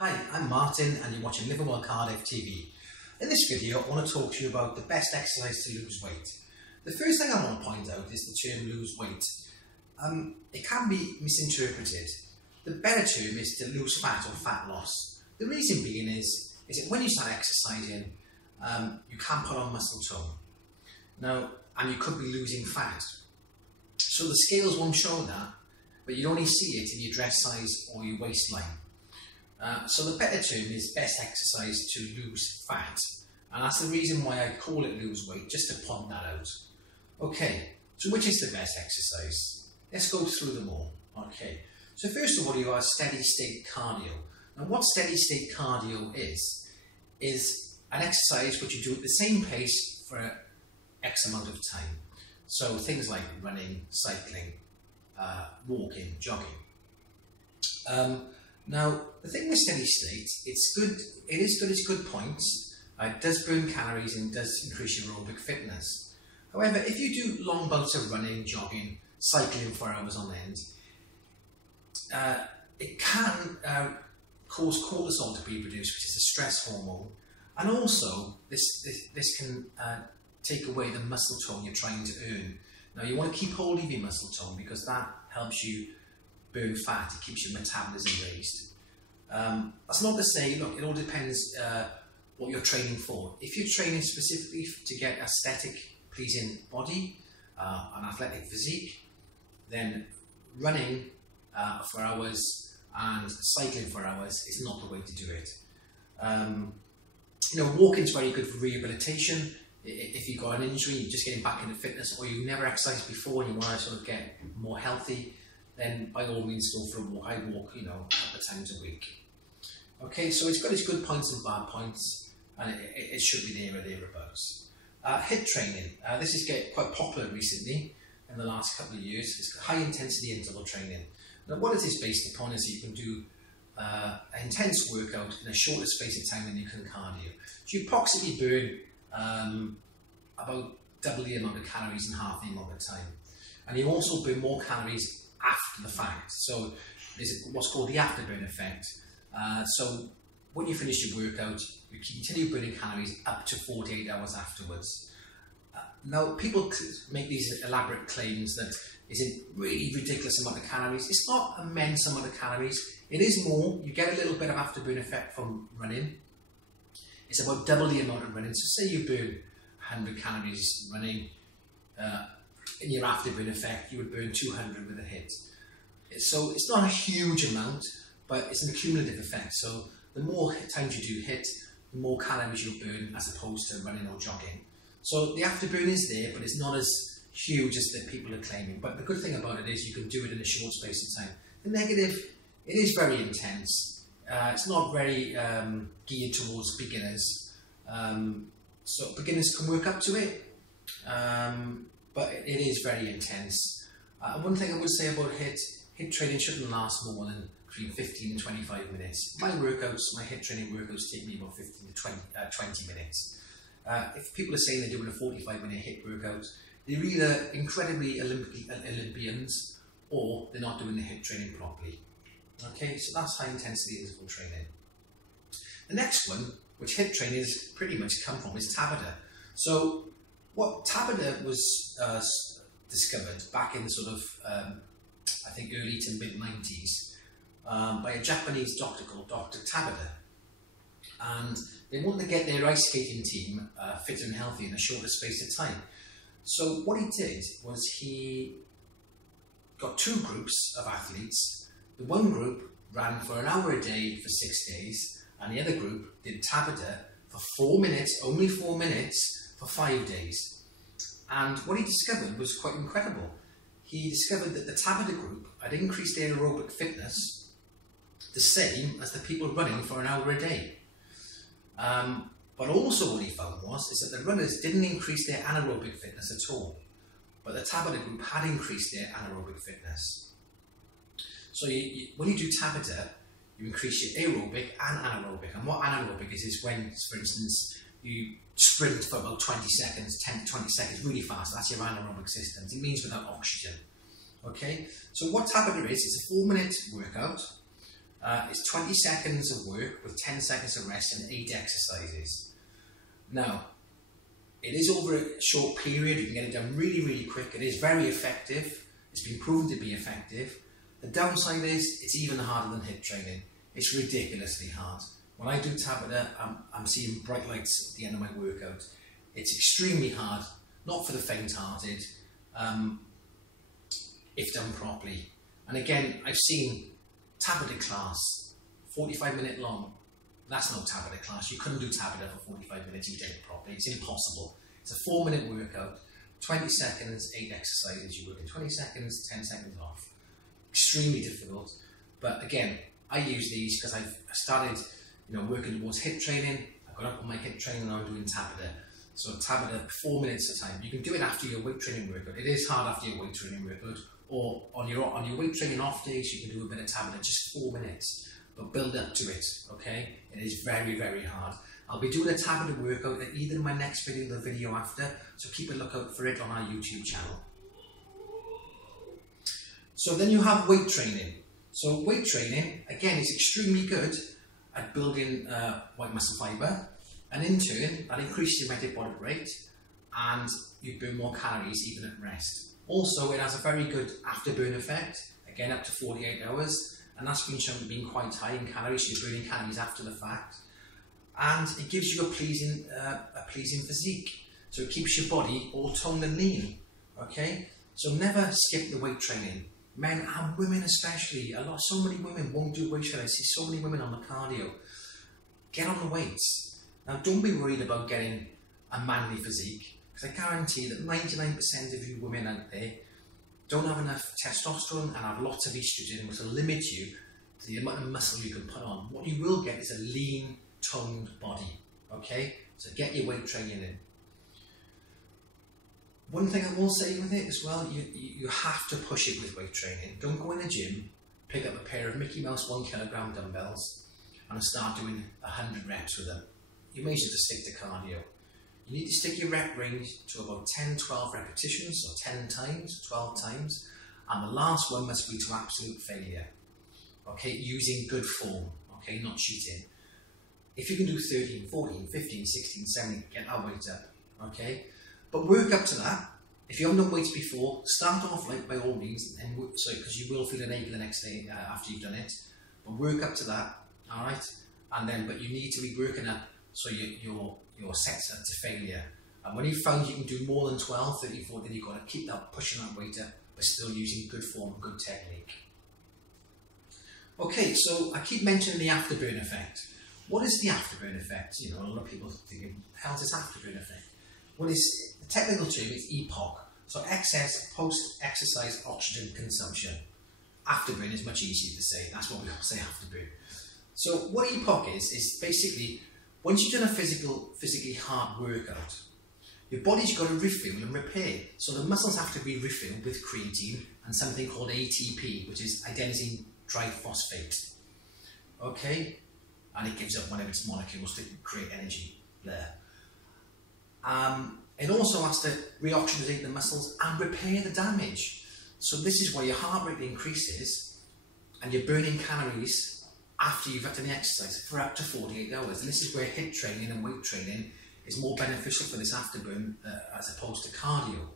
Hi, I'm Martin and you're watching LivingWell Cardiff TV. In this video I want to talk to you about the best exercise to lose weight. The first thing I want to point out is the term lose weight. It can be misinterpreted. The better term is to lose fat or fat loss. The reason being is that when you start exercising, you can put on muscle tone. Now, and you could be losing fat. So the scales won't show that, but you'd only see it in your dress size or your waistline. So the better term is best exercise to lose fat, and that's the reason why I call it lose weight, just to point that out. Okay, so which is the best exercise? Let's go through them all. Okay, so first of all you have steady state cardio. Now what steady state cardio is an exercise which you do at the same pace for X amount of time. So things like running, cycling, walking, jogging. Now, the thing with steady state, it's good at good points. It does burn calories and does increase your aerobic fitness. However, if you do long bouts of running, jogging, cycling for hours on end, it can cause cortisol to be produced, which is a stress hormone, and also this can take away the muscle tone you're trying to earn. Now, you want to keep hold of your muscle tone because that helps you burn fat, it keeps your metabolism raised. That's not to say, look, it all depends what you're training for. If you're training specifically to get aesthetic, pleasing body, an athletic physique, then running for hours and cycling for hours is not the way to do it. Walking is very good for rehabilitation. If you've got an injury, you're just getting back into fitness, or you've never exercised before and you want to sort of get more healthy, then by all means go for a walk. I walk, a couple of times a week. Okay, so it's got its good points and bad points, and it should be there or thereabouts. HIIT training. This is getting quite popular recently in the last couple of years. It's high intensity interval training. Now, what it is based upon is that you can do an intense workout in a shorter space of time than you can cardio. So you approximately burn about double the amount of calories in half the amount of time, and you also burn more calories after the fact. So there's what's called the Afterburn Effect. So when you finish your workout, you continue burning calories up to 48 hours afterwards. Now, people make these elaborate claims that it's a really ridiculous amount of calories. It's not an immense amount of calories. It is more. You get a little bit of Afterburn Effect from running. It's about double the amount of running. So say you burn 100 calories running, in your Afterburn Effect, you would burn 200 with a HIIT. So it's not a huge amount, but it's an accumulative effect. So the more times you do HIIT, the more calories you'll burn as opposed to running or jogging. So the afterburn is there, but it's not as huge as the people are claiming. But the good thing about it is you can do it in a short space of time. The negative, it is very intense. It's not very geared towards beginners. So beginners can work up to it. But it is very intense. One thing I would say about HIIT training shouldn't last more than between 15 and 25 minutes. My HIIT training workouts take me about 15 to 20 minutes. If people are saying they're doing a 45-minute HIIT workout, they're either incredibly Olympians or they're not doing the HIIT training properly. Okay, so that's high intensity interval training. The next one, which HIIT training has pretty much come from, is Tabata. So what Tabata was discovered back in sort of, I think early to mid-90s, by a Japanese doctor called Dr. Tabata. And they wanted to get their ice skating team fit and healthy in a shorter space of time. So what he did was he got two groups of athletes. The one group ran for an hour a day for 6 days, and the other group did Tabata for 4 minutes, only 4 minutes, for 5 days. And what he discovered was quite incredible. He discovered that the Tabata group had increased their aerobic fitness the same as the people running for an hour a day. But also what he found is that the runners didn't increase their anaerobic fitness at all, but the Tabata group had increased their anaerobic fitness. So when you do Tabata, you increase your aerobic and anaerobic. And what anaerobic is when, for instance, you sprint for about 20 seconds, 10 to 20 seconds, really fast. That's your anaerobic systems. It means without oxygen. Okay, so what Tabata is, it's a 4-minute workout. It's 20 seconds of work with 10 seconds of rest and 8 exercises. Now, it is over a short period, you can get it done really, really quick. It is very effective. It's been proven to be effective. The downside is it's even harder than HIIT training. It's ridiculously hard. When I do Tabata, I'm seeing bright lights at the end of my workout. It's extremely hard, not for the faint-hearted, if done properly. And again, I've seen Tabata class, 45-minute long. That's no Tabata class. You couldn't do Tabata for 45 minutes if you did it properly. It's impossible. It's a 4-minute workout, 20 seconds, 8 exercises. You work in 20 seconds, 10 seconds off. Extremely difficult. But again, I use these because I've started, working towards HIIT training. I got up on my HIIT training and I'm doing Tabata. So Tabata, 4 minutes at a time. You can do it after your weight training workout. It is hard after your weight training workout. Or on your weight training off days, you can do a bit of Tabata, just 4 minutes. But build up to it, okay? It is very, very hard. I'll be doing a Tabata workout either in my next video or the video after, so keep a lookout for it on our YouTube channel. So then you have weight training. So weight training, again, is extremely good at building white muscle fibre, and in turn, that increases your metabolic rate and you burn more calories even at rest. Also, it has a very good afterburn effect, again up to 48 hours. And that's been shown to be quite high in calories, so you're burning calories after the fact. And it gives you a pleasing physique. So it keeps your body all toned and lean, okay? So never skip the weight training. Men and women especially, so many women won't do weight training. I see so many women on the cardio. Get on the weights. Now don't be worried about getting a manly physique, because I guarantee that 99% of you women out there don't have enough testosterone and have lots of estrogen, which will limit you to the amount of muscle you can put on. What you will get is a lean, toned body, okay? So get your weight training in. One thing I will say with it as well, you have to push it with weight training. Don't go in the gym, pick up a pair of Mickey Mouse 1 kilogram dumbbells and start doing 100 reps with them. You may as well just stick to cardio. You need to stick your rep range to about 10-12 repetitions, so 10 times, 12 times, and the last one must be to absolute failure, okay, using good form, okay, not cheating. If you can do 13, 14, 15, 16, 17, get that weight up, okay, but work up to that. If you haven't done weights before, start off light by all means, and because you will feel an ache the next day after you've done it, but work up to that, alright, and then, but you need to be working up so your sets up to failure. And when you've found you can do more than 12, 13, 14, you've got to keep that pushing that weight up, but still using good form, good technique. Okay, so I keep mentioning the afterburn effect. What is the afterburn effect? A lot of people thinking, how's this afterburn effect? Well, the technical term is EPOC, so excess post-exercise oxygen consumption. Afterburn is much easier to say, that's what we all say, afterburn. So what EPOC is basically, once you've done a physically hard workout, your body's got to refuel and repair. So the muscles have to be refilled with creatine and something called ATP, which is adenosine triphosphate. Okay? And it gives up one of its molecules to create energy there. It also has to reoxygenate the muscles and repair the damage. So this is why your heart rate increases and you're burning calories after you've done the exercise for up to 48 hours. And this is where HIIT training and weight training is more beneficial for this afterburn as opposed to cardio.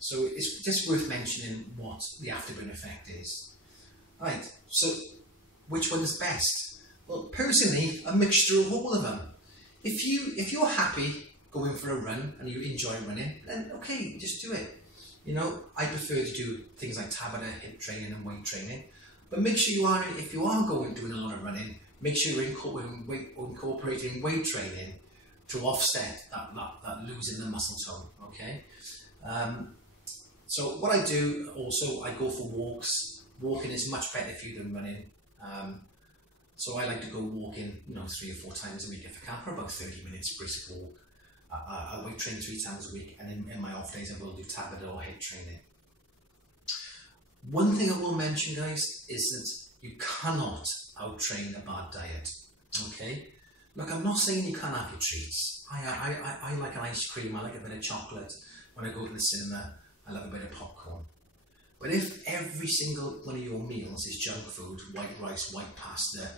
So it's just worth mentioning what the afterburn effect is. Right, so which one's best? Well, personally, a mixture of all of them. If you're happy going for a run and you enjoy running, then okay, just do it. I prefer to do things like Tabata, HIIT training and weight training. But make sure if you are doing a lot of running, make sure you're incorporating weight training to offset that losing the muscle tone, okay? So what I do also, I go for walks. Walking is much better for you than running. So I like to go walking, 3 or 4 times a week if I can, for about 30 minutes brisk walk. I weight train 3 times a week, and in my off days I will do Tabata or HIIT training. One thing I will mention, guys, is that you cannot out-train a bad diet, okay? Look, I'm not saying you can't have your treats. I like an ice cream, I like a bit of chocolate. When I go to the cinema, I love a bit of popcorn. But if every single one of your meals is junk food, white rice, white pasta,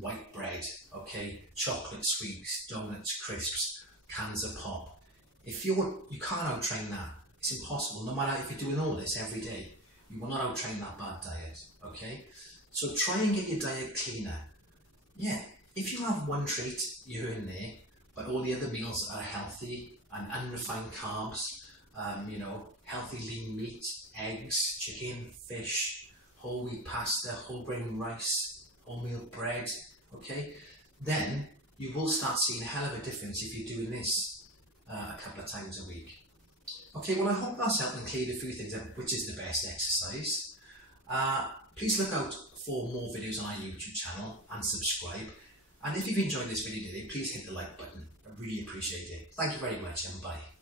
white bread, okay, chocolate, sweets, donuts, crisps, cans of pop, if you can't out-train that. It's impossible. No matter if you're doing all this every day, you will not out-train that bad diet, okay? So try and get your diet cleaner. Yeah, if you have one treat here and there, but all the other meals are healthy and unrefined carbs, you know, healthy lean meat, eggs, chicken, fish, whole wheat pasta, whole grain rice, wholemeal bread, okay? Then you will start seeing a hell of a difference if you're doing this a couple of times a week. Okay, well I hope that's helping clear a few things up, which is the best exercise. Please look out for more videos on our YouTube channel and subscribe. And if you've enjoyed this video today, please hit the like button. I really appreciate it. Thank you very much and bye.